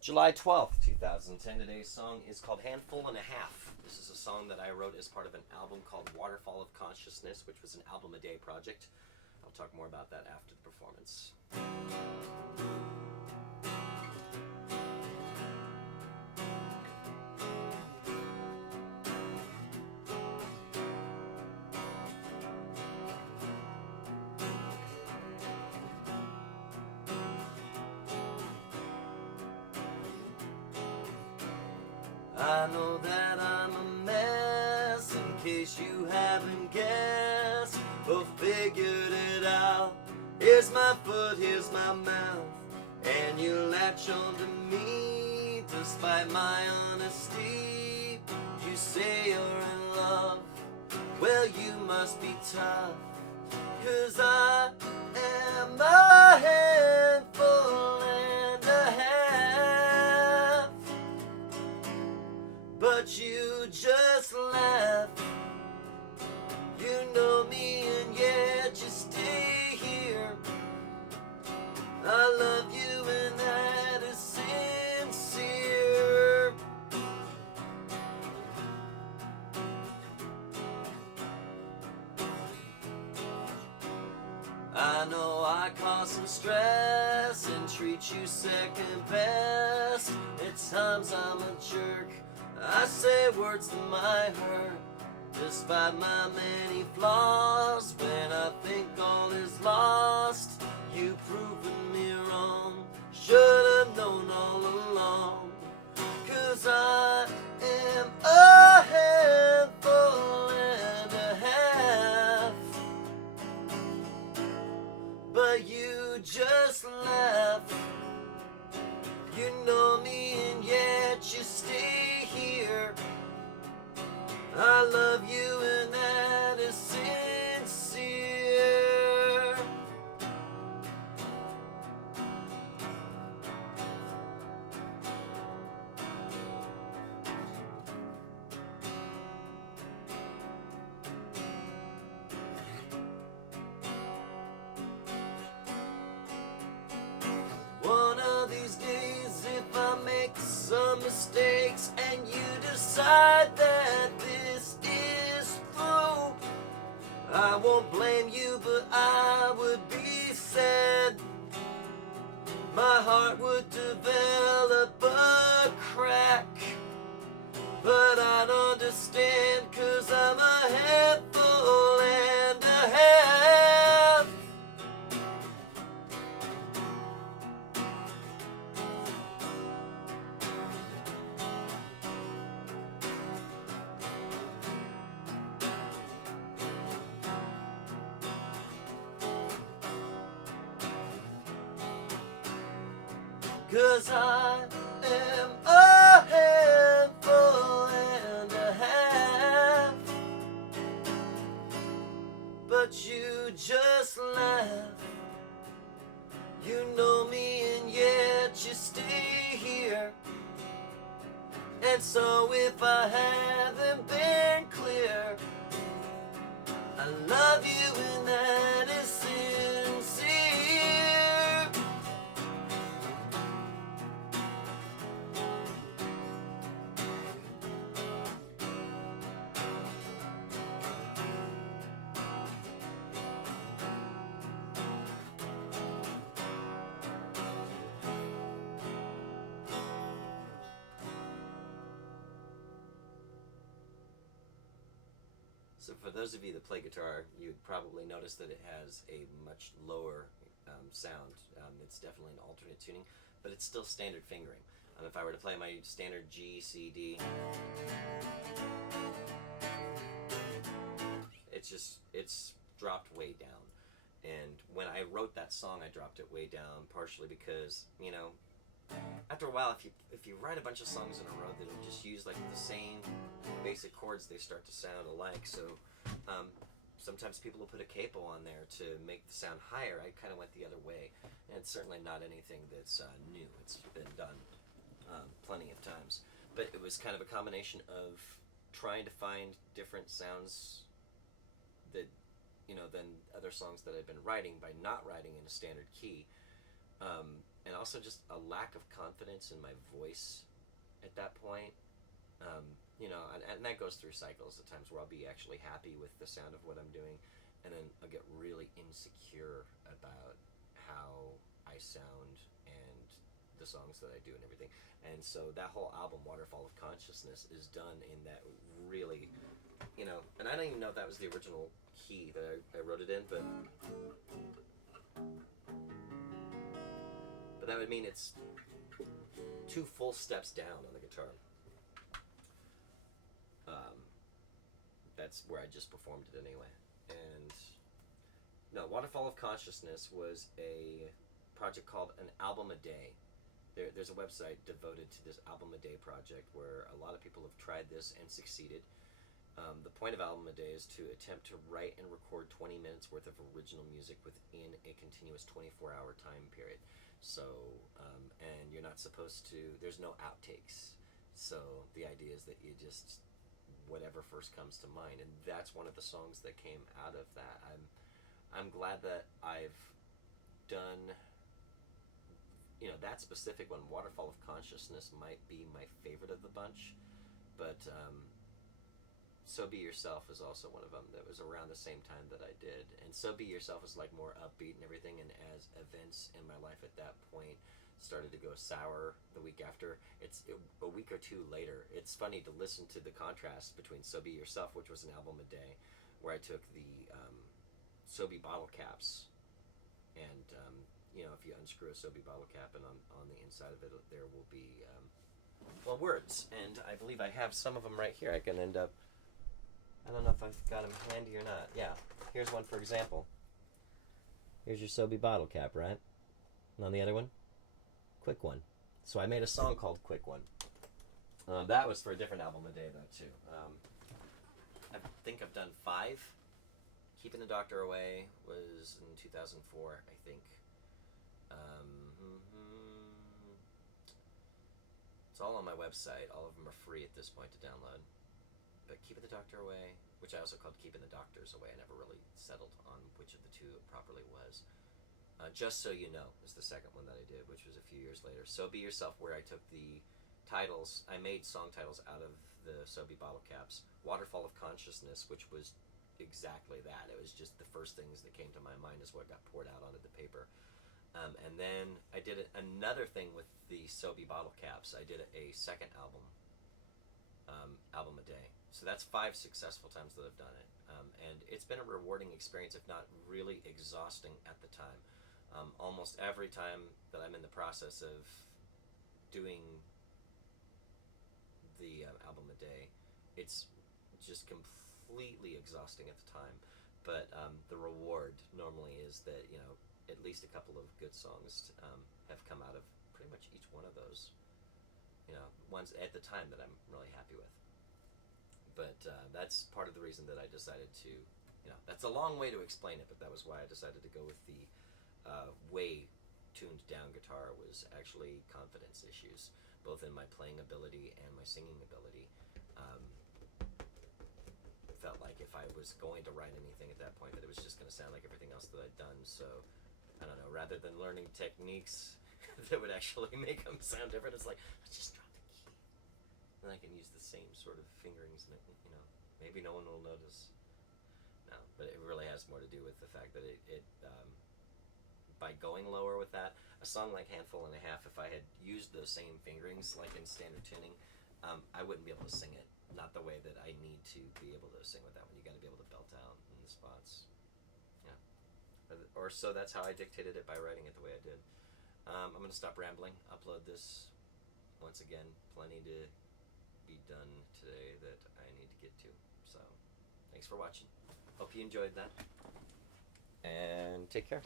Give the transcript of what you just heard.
July 12th, 2010. Today's song is called Handful and a Half. This is a song that I wrote as part of an album called Waterfall of Consciousness, which was an album a day project. I'll talk more about that after the performance. I know that I'm a mess, in case you haven't guessed or figured it out. Here's my foot, here's my mouth, and you latch onto me despite my honesty. You say you're in love, well you must be tough, 'cause I am a handful and a half. But you just laugh. You know me and yet you stay here. I love you and that is sincere. I know I cause some stress and treat you second best. At times I'm a jerk, I say words that might hurt, despite my many flaws. When I think all is lost, you've proven me wrong. Should've known all along, 'cause I am a handful and a half. But you just laugh. You know me and yet you stay here. I love you and that is sincere. One of these days, if I make some mistakes and you decide that this is through, I won't blame you, but I would be sad. My heart would develop a crack, but I'd understand, 'cause I'm a handful and a half. 'Cause I am a handful and a half. But you just laugh. You know me and yet you stay here. And so if I haven't been clear, I love you and that is sincere. So for those of you that play guitar, you'd probably notice that it has a much lower sound. It's definitely an alternate tuning, but it's still standard fingering. If I were to play my standard G, C, D, it's dropped way down. And when I wrote that song, I dropped it way down, partially because, after a while, if you write a bunch of songs in a row that are just use like the same basic chords, they start to sound alike. So sometimes people will put a capo on there to make the sound higher. I kind of went the other way, and it's certainly not anything that's new. It's been done plenty of times, but it was kind of a combination of trying to find different sounds that than other songs that I've been writing by not writing in a standard key. and also just a lack of confidence in my voice at that point. You know, and that goes through cycles at times where I'll be actually happy with the sound of what I'm doing, and then I'll get really insecure about how I sound and the songs that I do and everything. And so that whole album, Waterfall of Consciousness, is done in that really, you know, and I don't even know if that was the original key that I wrote it in, but that would mean it's 2 full steps down on the guitar. That's where I just performed it anyway. And no, Waterfall of Consciousness was a project called An Album a Day. There's a website devoted to this Album a Day project where a lot of people have tried this and succeeded. The point of Album a Day is to attempt to write and record 20 minutes worth of original music within a continuous 24-hour time period. So, and you're not supposed to, there's no outtakes. So the idea is that you just, whatever first comes to mind, and that's one of the songs that came out of that. I'm glad that I've done, you know, that specific one. Waterfall of Consciousness might be my favorite of the bunch, but So Be Yourself is also one of them that was around the same time that I did. And So Be Yourself is like more upbeat and everything, and as events in my life at that point started to go sour the week after, a week or 2 later, it's funny to listen to the contrast between So Be Yourself, which was an album a day, where I took the So Be bottle caps, and you know, if you unscrew a So Be bottle cap, and on the inside of it there will be well, words, and I believe I have some of them right here. I can end up, I don't know if I've got them handy or not. Yeah, here's one for example. Here's your So Be bottle cap, right? And on the other one, Quick One. So I made a song called Quick One. That was for a different album a day though too. I think I've done 5. Keeping the Doctor Away was in 2004, I think. It's all on my website. All of them are free at this point to download. But Keeping the Doctor Away, which I also called Keeping the Doctors Away, I never really settled on which of the 2 it properly was. Just So You Know is the second one that I did, which was a few years later. So Be Yourself, where I took the titles, I made song titles out of the So Be bottle caps. Waterfall of Consciousness, which was exactly that. It was just the first things that came to my mind is what got poured out onto the paper. And then I did another thing with the So Be bottle caps. I did a second album, album a day. So that's 5 successful times that I've done it. And it's been a rewarding experience, if not really exhausting at the time. Almost every time that I'm in the process of doing the album a day, it's just completely exhausting at the time. But the reward normally is that, you know, at least a couple of good songs have come out of pretty much each one of those. You know, ones at the time that I'm really happy with. But that's part of the reason that I decided to, you know, that's a long way to explain it, but that was why I decided to go with the way tuned down guitar. Was actually confidence issues, both in my playing ability and my singing ability. Felt like if I was going to write anything at that point, that it was just going to sound like everything else that I'd done. So I don't know, rather than learning techniques that would actually make them sound different, it's like, let's just drop the key, and I can use the same sort of fingerings, and you know, maybe no one will notice. No, but it really has more to do with the fact that it by going lower with that, a song like Handful and a Half, if I had used those same fingerings like in standard tuning, I wouldn't be able to sing it. Not the way that I need to be able to sing with that one. You got to be able to belt out in the spots. Yeah. Or so that's how I dictated it, by writing it the way I did. I'm going to stop rambling, upload this. Once again, plenty to be done today that I need to get to. So, thanks for watching. Hope you enjoyed that. And take care.